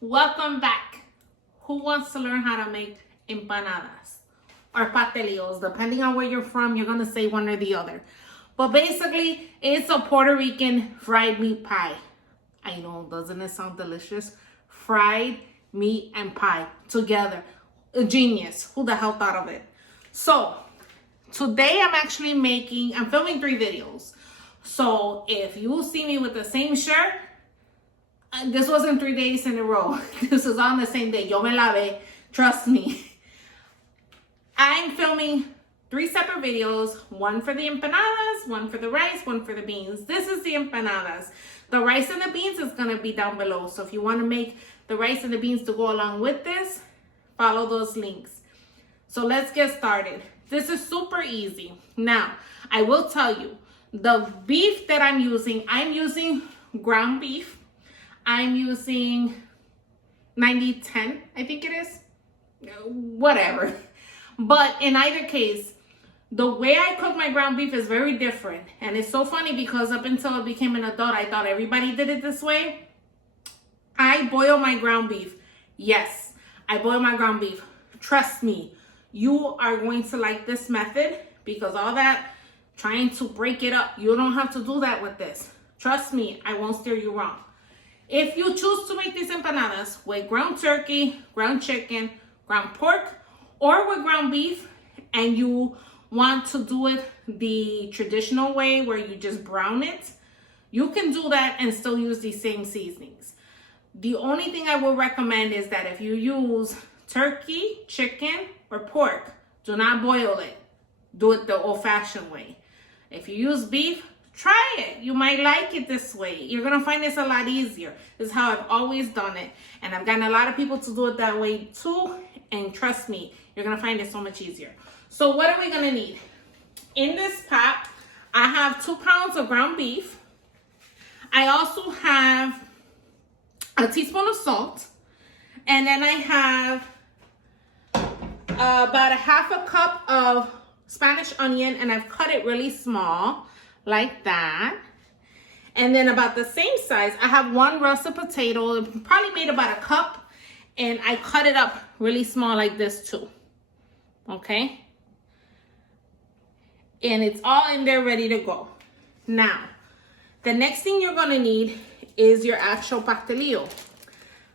Welcome back. Who wants to learn how to make empanadas or pastelillos? Depending on where you're from, you're going to say one or the other. But basically, it's a Puerto Rican fried meat pie. I know, doesn't it sound delicious? Fried meat and pie together. A genius. Who the hell thought of it? So, today I'm filming 3 videos. So, if you see me with the same shirt, this wasn't 3 days in a row. This is on the same day. Yo me lavé. Trust me. I'm filming 3 separate videos. One for the empanadas, one for the rice, one for the beans. This is the empanadas. The rice and the beans is going to be down below. So if you want to make the rice and the beans to go along with this, follow those links. So let's get started. This is super easy. Now, I will tell you, the beef that I'm using ground beef. I'm using 90-10, I think it is. Whatever. But in either case, the way I cook my ground beef is very different. And it's so funny because up until I became an adult, I thought everybody did it this way. I boil my ground beef. Yes, I boil my ground beef. Trust me, you are going to like this method because all that trying to break it up, you don't have to do that with this. Trust me, I won't steer you wrong. If you choose to make these empanadas with ground turkey, ground chicken, ground pork, or with ground beef, and you want to do it the traditional way where you just brown it, you can do that and still use these same seasonings. The only thing I will recommend is that if you use turkey, chicken, or pork, do not boil it. Do it the old-fashioned way. If you use beef, try it. You might like it this way. You're going to find this a lot easier. This is how I've always done it. And I've gotten a lot of people to do it that way too. And trust me, you're going to find it so much easier. So what are we going to need? In this pot, I have 2 pounds of ground beef. I also have a teaspoon of salt. And then I have about a half a cup of Spanish onion. And I've cut it really small. Like that. And then about the same size, I have 1 russet potato. It probably made about a cup. And I cut it up really small like this too. Okay? And it's all in there ready to go. Now, the next thing you're going to need is your actual pastelillo.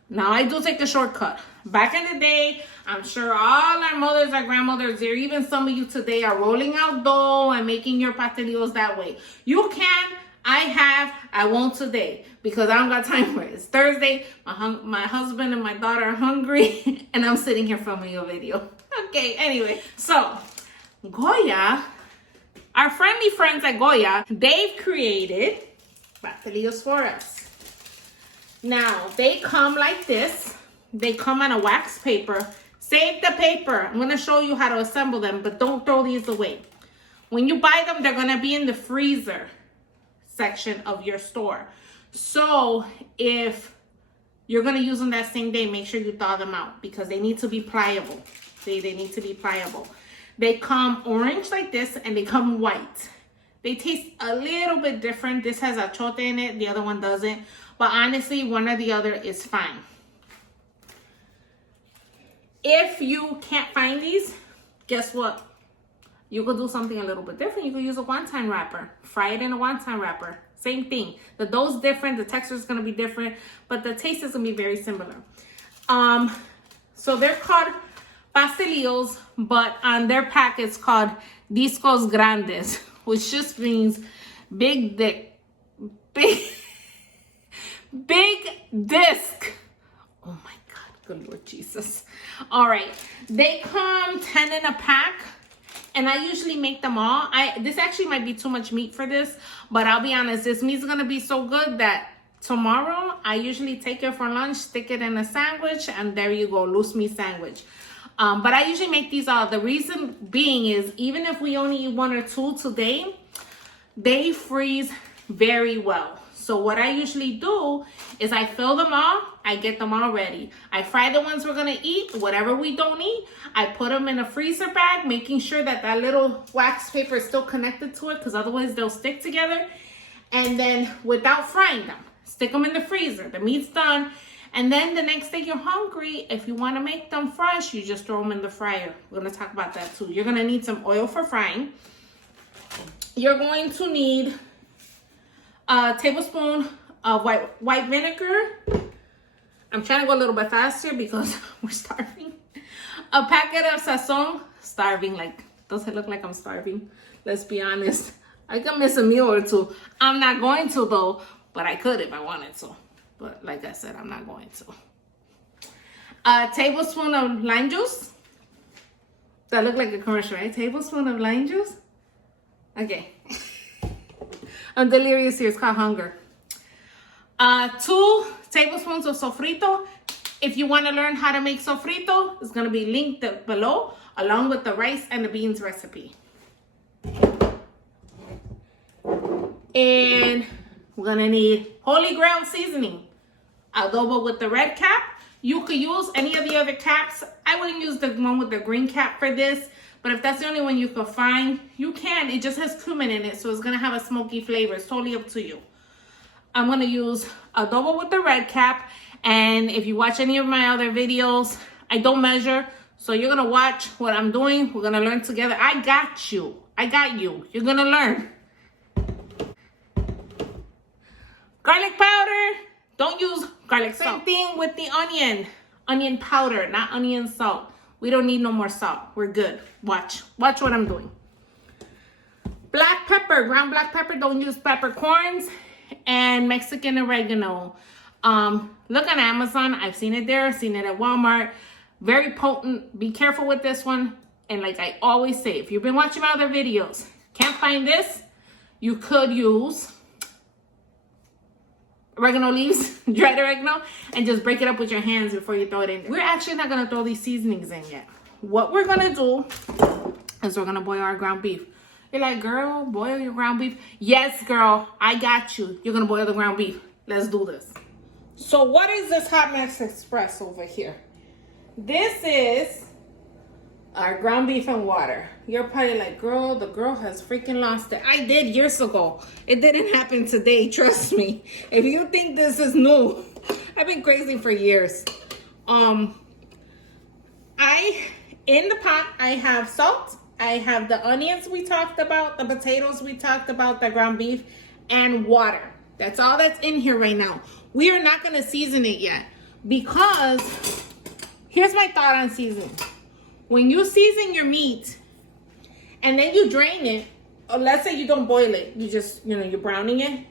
Now, I do take a shortcut. Back in the day, I'm sure all our mothers, our grandmothers, or even some of you today are rolling out dough and making your pastelillos that way. You can. I won't today because I don't got time for it. It's Thursday. My husband and my daughter are hungry and I'm sitting here filming a video. Okay, anyway. So, Goya, our friendly friends at Goya, they've created pastelillos for us. Now, they come like this. They come on a wax paper. Save the paper. I'm going to show you how to assemble them, but don't throw these away. When you buy them, they're going to be in the freezer section of your store. So if you're going to use them that same day, make sure you thaw them out because they need to be pliable. See, they need to be pliable. They come orange like this and they come white. They taste a little bit different. This has achote in it. The other one doesn't. But honestly, one or the other is fine. If you can't find these, guess what? You could do something a little bit different. You could use a wonton wrapper. Fry it in a wonton wrapper. Same thing. The dough's different. The texture is going to be different. But the taste is going to be very similar. So they're called pastelillos. But on their pack, it's called discos grandes. Which just means big dick. Big disc. Oh my God. Good Lord Jesus. All right. They come 10 in a pack. And I usually make them all. This actually might be too much meat for this. But I'll be honest. This meat's going to be so good that tomorrow I usually take it for lunch. Stick it in a sandwich. And there you go. Loose meat sandwich. But I usually make these all. The reason being is even if we only eat 1 or 2 today, they freeze very well. So what I usually do is I fill them all. I get them all ready. I fry the ones we're going to eat. Whatever we don't eat, I put them in a freezer bag, making sure that that little wax paper is still connected to it because otherwise they'll stick together. And then without frying them, stick them in the freezer. The meat's done. And then the next day you're hungry, if you want to make them fresh, you just throw them in the fryer. We're going to talk about that too. You're going to need some oil for frying. You're going to need a tablespoon of white vinegar. I'm trying to go a little bit faster because we're starving. A packet of sazon. Starving, like, does it look like I'm starving? Let's be honest. I can miss a meal or two. I'm not going to though, but I could if I wanted to. But like I said, I'm not going to. A tablespoon of lime juice. That looked like a commercial, right? Tablespoon of lime juice. Okay. I'm delirious here. It's called hunger. 2 tablespoons of sofrito. If you want to learn how to make sofrito, it's going to be linked below, along with the rice and the beans recipe. And we're going to need holy grail seasoning. Adobo with the red cap. You could use any of the other caps. I wouldn't use the one with the green cap for this. But if that's the only one you could find, you can. It just has cumin in it, so it's going to have a smoky flavor. It's totally up to you. I'm going to use adobo with the red cap. And if you watch any of my other videos, I don't measure. So you're going to watch what I'm doing. We're going to learn together. I got you. I got you. You're going to learn. Garlic powder. Don't use garlic salt. Same thing with the onion. Onion powder, not onion salt. We don't need no more salt. We're good. Watch what I'm doing. Black pepper, ground black pepper. Don't use peppercorns. And Mexican oregano. Look on Amazon. I've seen it there. I've seen it at Walmart. Very potent. Be careful with this one. And like I always say, if you've been watching my other videos, can't find this, you could use oregano leaves, dried oregano, and just break it up with your hands before you throw it in. We're actually not going to throw these seasonings in yet. What we're going to do is we're going to boil our ground beef. You're like, girl, boil your ground beef? Yes, girl, I got you. You're going to boil the ground beef. Let's do this. So what is this Hot Mess Express over here? This is our ground beef and water. You're probably like, girl, the girl has freaking lost it. I did years ago. It didn't happen today, trust me. If you think this is new, I've been crazy for years. In the pot, I have salt. I have the onions we talked about, the potatoes we talked about, the ground beef, and water. That's all that's in here right now. We are not going to season it yet because here's my thought on seasoning. When you season your meat and then you drain it, or let's say you don't boil it, you just, you're browning it,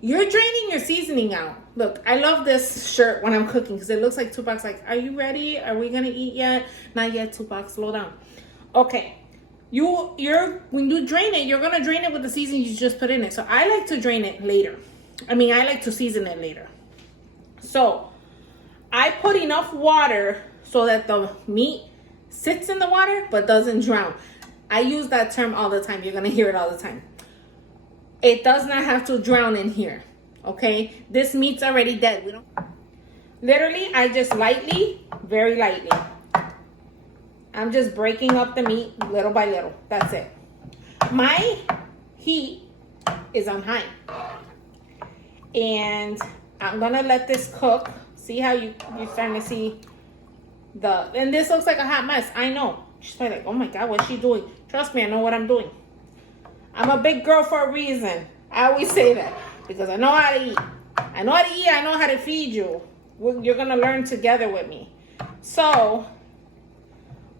you're draining your seasoning out. Look, I love this shirt when I'm cooking because it looks like Tupac's like, are you ready? Are we going to eat yet? Not yet, Tupac, slow down. Okay. When you drain it, you're going to drain it with the seasoning you just put in it. So I like to drain it later. I like to season it later. So I put enough water so that the meat sits in the water but doesn't drown. I use that term all the time. You're going to hear it all the time. It does not have to drown in here. Okay? This meat's already dead. Literally, I just lightly, very lightly, I'm just breaking up the meat little by little. That's it. My heat is on high. And I'm going to let this cook. See how you're starting to see and this looks like a hot mess. I know. She's probably like, oh my God, what's she doing? Trust me, I know what I'm doing. I'm a big girl for a reason. I always say that because I know how to eat. I know how to eat. I know how to feed you. You're going to learn together with me. So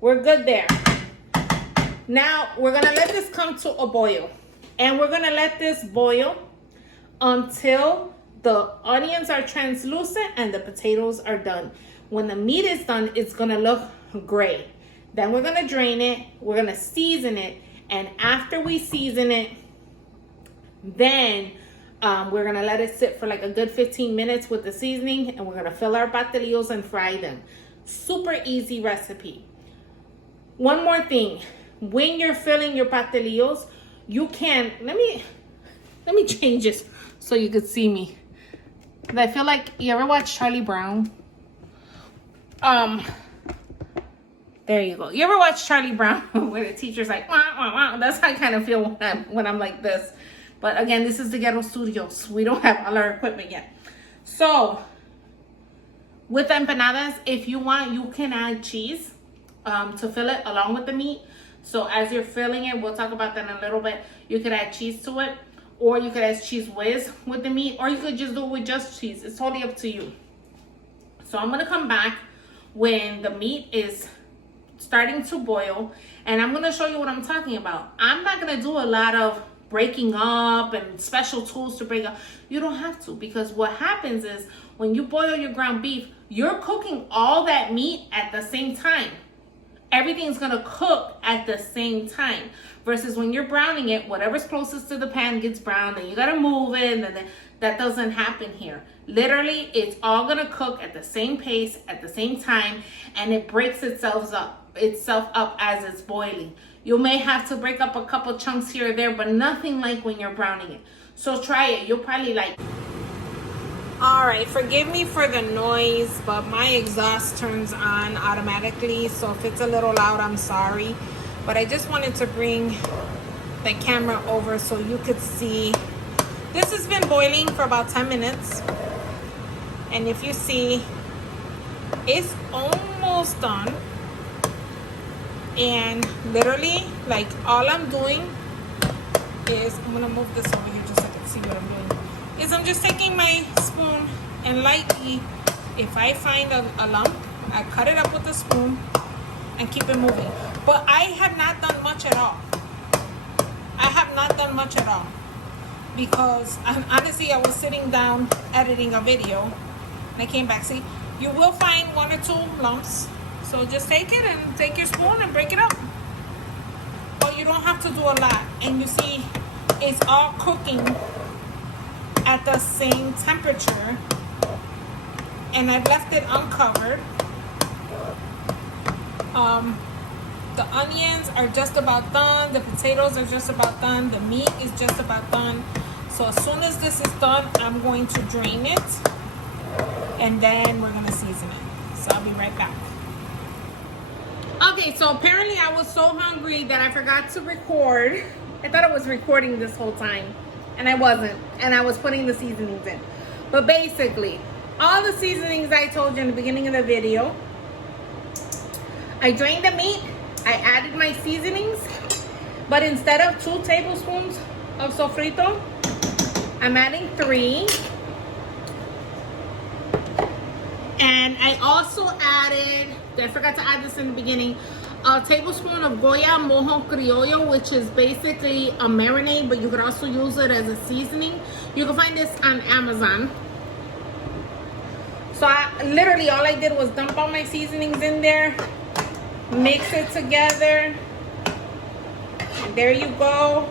we're good there. Now we're going to let this come to a boil. And we're going to let this boil until the onions are translucent and the potatoes are done. When the meat is done, it's going to look gray. Then we're going to drain it. We're going to season it. And after we season it, then we're going to let it sit for like a good 15 minutes with the seasoning. And we're going to fill our pastelillos and fry them. Super easy recipe. One more thing. When you're filling your pastelillos, you can... Let me change this so you could see me. I feel like... You ever watch Charlie Brown? There you go. You ever watch Charlie Brown where the teacher's like, wah, wah, wah? That's how I kind of feel when I'm like this. But again, this is the Ghetto Studios. We don't have all our equipment yet. So With empanadas, if you want, you can add cheese to fill it along with the meat. So as you're filling it, we'll talk about that in a little bit. You could add cheese to it, or you could add cheese whiz with the meat, or you could just do it with just cheese. It's totally up to you. So I'm gonna come back when the meat is starting to boil, and I'm gonna show you what I'm talking about. I'm not gonna do a lot of breaking up and special tools to break up. You don't have to, because what happens is when you boil your ground beef, you're cooking all that meat at the same time. Everything's gonna cook at the same time. Versus when you're browning it, whatever's closest to the pan gets browned, and you gotta move it, and then that doesn't happen here. Literally, it's all gonna cook at the same pace, at the same time, and it breaks itself up as it's boiling. You may have to break up a couple chunks here or there, but nothing like when you're browning it. So try it, you'll probably like. All right, forgive me for the noise, but my exhaust turns on automatically, so if it's a little loud, I'm sorry. But I just wanted to bring the camera over so you could see. This has been boiling for about 10 minutes. And if you see, it's almost done. And literally, like, all I'm doing is, I'm gonna move this over here just so I can see what I'm doing. Is I'm just taking my spoon and lightly, if I find a lump, I cut it up with the spoon and keep it moving. But I have not done much at all. I have not done much at all. Because honestly, I was sitting down editing a video and I came back. See, you will find 1 or 2 lumps. So just take it and take your spoon and break it up. But you don't have to do a lot. And you see, it's all cooking at the same temperature. And I've left it uncovered. The onions are just about done. The potatoes are just about done. The meat is just about done. So as soon as this is done, I'm going to drain it. And then we're gonna season it. So I'll be right back. Okay, so apparently I was so hungry that I forgot to record. I thought I was recording this whole time, and I wasn't. And I was putting the seasonings in. But basically, all the seasonings I told you in the beginning of the video, I drained the meat, I added my seasonings, but instead of 2 tablespoons of sofrito, I'm adding 3. And I also added, I forgot to add this in the beginning, a tablespoon of Goya mojo criollo, which is basically a marinade, but you could also use it as a seasoning. You can find this on Amazon. So literally all I did was dump all my seasonings in there, mix it together, and there you go.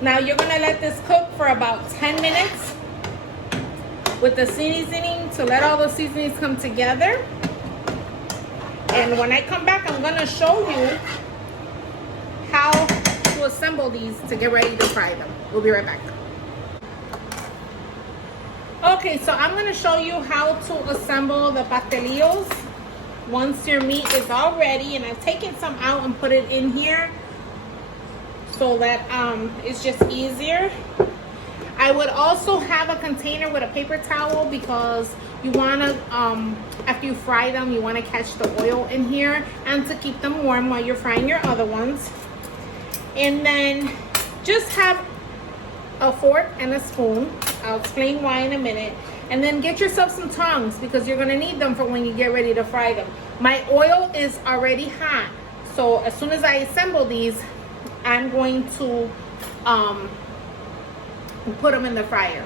Now you're gonna let this cook for about 10 minutes with the seasoning to let all the seasonings come together. And when I come back, I'm gonna show you how to assemble these to get ready to fry them. We'll be right back. Okay, so I'm gonna show you how to assemble the pastelillos once your meat is all ready. And I've taken some out and put it in here so that it's just easier. I would also have a container with a paper towel because you want to, after you fry them, you want to catch the oil in here and to keep them warm while you're frying your other ones. And then just have a fork and a spoon. I'll explain why in a minute. And then get yourself some tongs because you're going to need them for when you get ready to fry them. My oil is already hot. So as soon as I assemble these, I'm going to put them in the fryer.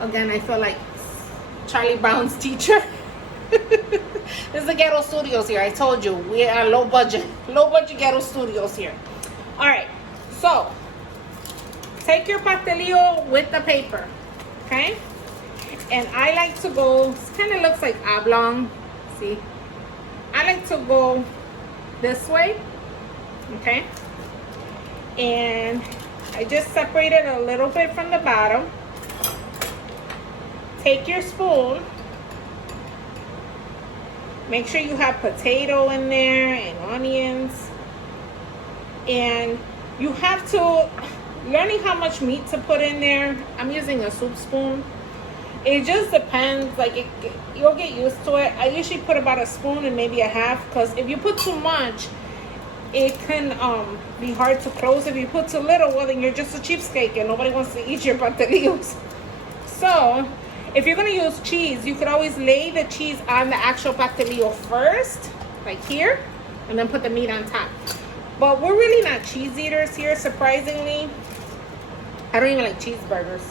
Again, I feel like Charlie Brown's teacher. This is the Ghetto Studios here. I told you we are low budget Ghetto Studios here. All right, so take your pastelillo with the paper, okay? And I like to go, it kind of looks like oblong. See, I like to go this way, okay? And I just separate it a little bit from the bottom. Take your spoon. Make sure you have potato in there and onions. And you have to, learning how much meat to put in there. I'm using a soup spoon. It just depends. Like you'll get used to it. I usually put about a spoon and maybe a half, because if you put too much, it can be hard to close. If you put too little, well, then you're just a cheapskate and nobody wants to eat your pastelillos. So if you're gonna use cheese, you could always lay the cheese on the actual pastelillo first, like here, and then put the meat on top. But we're really not cheese eaters here, surprisingly. I don't even like cheeseburgers.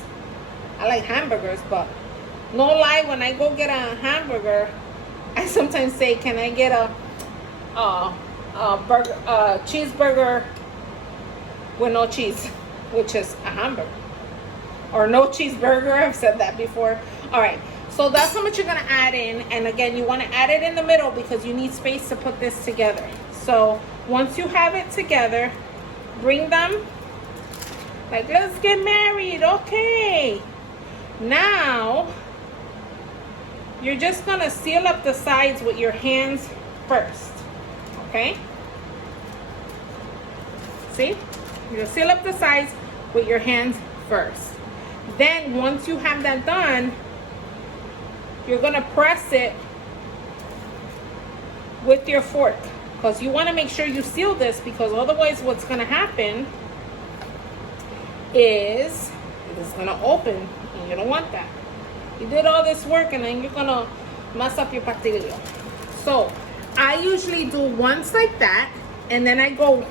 I like hamburgers, but no lie, when I go get a hamburger, I sometimes say, can I get a cheeseburger with no cheese, which is a hamburger. Or no cheeseburger, I've said that before. All right, so that's how much you're gonna add in. And again, you wanna add it in the middle because you need space to put this together. So once you have it together, bring them, like, let's get married, okay. Now, you're just gonna seal up the sides with your hands first, okay? See? You're gonna seal up the sides with your hands first. Then, once you have that done, you're gonna press it with your fork, because you wanna make sure you seal this, because otherwise what's gonna happen is it is gonna open, and you don't want that. You did all this work and then you're gonna mess up your pastelillo. So I usually do once like that, and then I go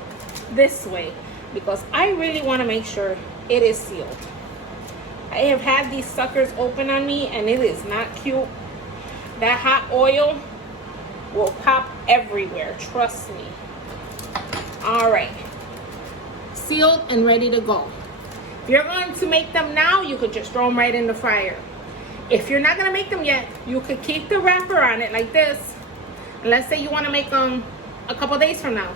this way because I really want to make sure it is sealed. I have had these suckers open on me and it is not cute. That hot oil will pop everywhere, trust me. All right, sealed and ready to go. If you're going to make them now, you could just throw them right in the fryer. If you're not gonna make them yet, you could keep the wrapper on it like this. And let's say you wanna make them a couple days from now.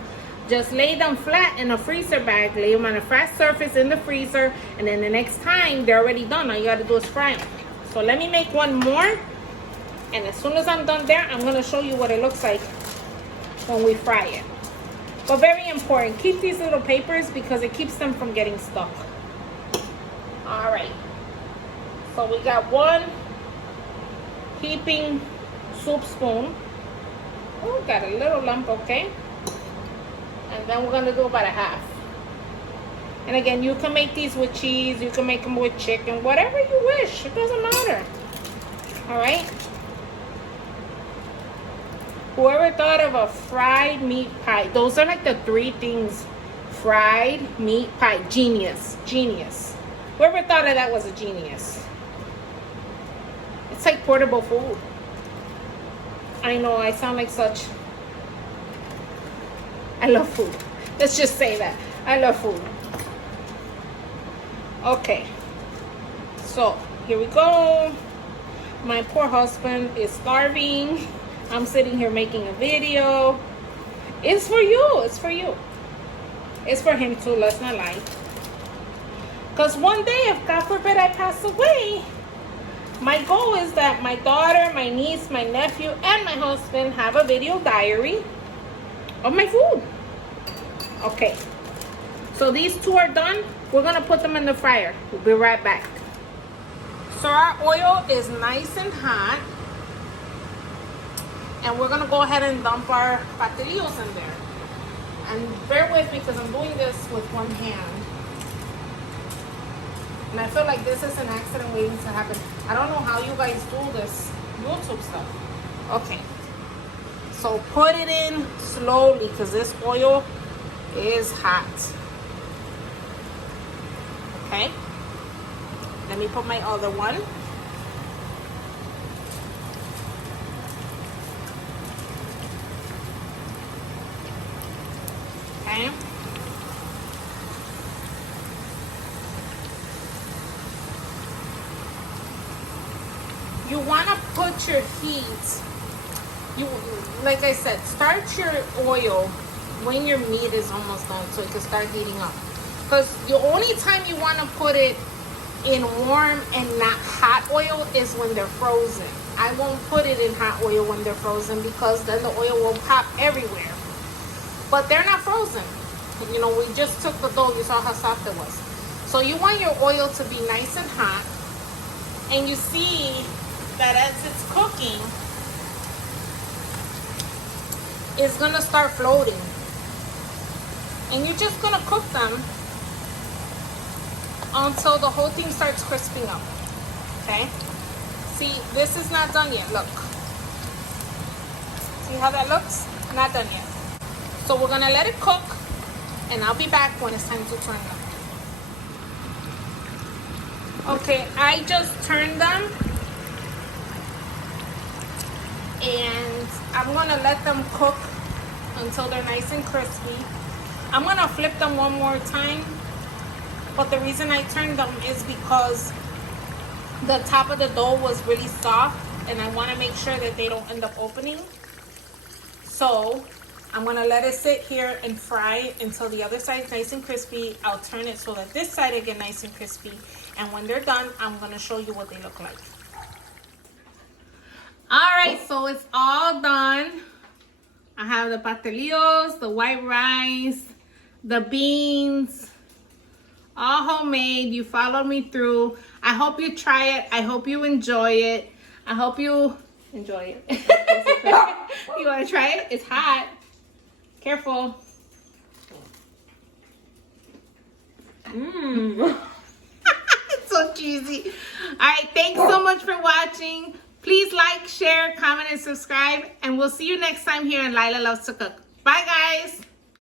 Just lay them flat in a freezer bag, lay them on a flat surface in the freezer, and then the next time they're already done. All you gotta do is fry them. So let me make one more, and as soon as I'm done there, I'm gonna show you what it looks like when we fry it. But very important, keep these little papers because it keeps them from getting stuck. All right, so we got one heaping soup spoon. Oh, got a little lump, okay. And then we're gonna do about a half. And again, you can make these with cheese, you can make them with chicken, whatever you wish, it doesn't matter. All right. Whoever thought of a fried meat pie, those are like the three things. Fried meat pie, genius, genius. Whoever thought of that was a genius. It's like portable food. I know, I sound like such. I love food. Let's just say that. I love food. Okay. So, here we go. My poor husband is starving. I'm sitting here making a video. It's for you. It's for you. It's for him too, let's not lie. Because one day, if God forbid I pass away, my goal is that my daughter, my niece, my nephew, and my husband have a video diary of my food. Okay. So these two are done. We're going to put them in the fryer. We'll be right back. So our oil is nice and hot. And we're going to go ahead and dump our pastelillos in there. And bear with me because I'm doing this with one hand. And I feel like this is an accident waiting to happen. I don't know how you guys do this YouTube stuff. Okay. So put it in slowly because this oil is hot. Okay. Let me put my other one. Okay. You want to put your heat, like I said, start your oil when your meat is almost done so it can start heating up. Because the only time you want to put it in warm and not hot oil is when they're frozen. I won't put it in hot oil when they're frozen because then the oil will pop everywhere. But they're not frozen. You know, we just took the dough. You saw how soft it was. So you want your oil to be nice and hot. And you see that as it's cooking, it's gonna start floating. And you're just gonna cook them until the whole thing starts crisping up. Okay? See, this is not done yet. Look. See how that looks? Not done yet. So we're gonna let it cook, and I'll be back when it's time to turn them. Okay, I just turned them, and I'm gonna let them cook until they're nice and crispy. I'm gonna flip them one more time, but the reason I turned them is because the top of the dough was really soft, and I want to make sure that they don't end up opening. So I'm gonna let it sit here and fry until the other side's nice and crispy. I'll turn it so that this side will get nice and crispy, and when they're done, I'm gonna show you what they look like. All right, so it's all done. I have the pastelillos, the white rice, the beans, all homemade. You followed me through. I hope you try it. I hope you enjoy it. I hope you enjoy it. You want to try it? It's hot. Careful. It's so cheesy. All right, thanks so much for watching. Please like, share, comment, and subscribe. And we'll see you next time here in Lila Loves to Cook. Bye, guys.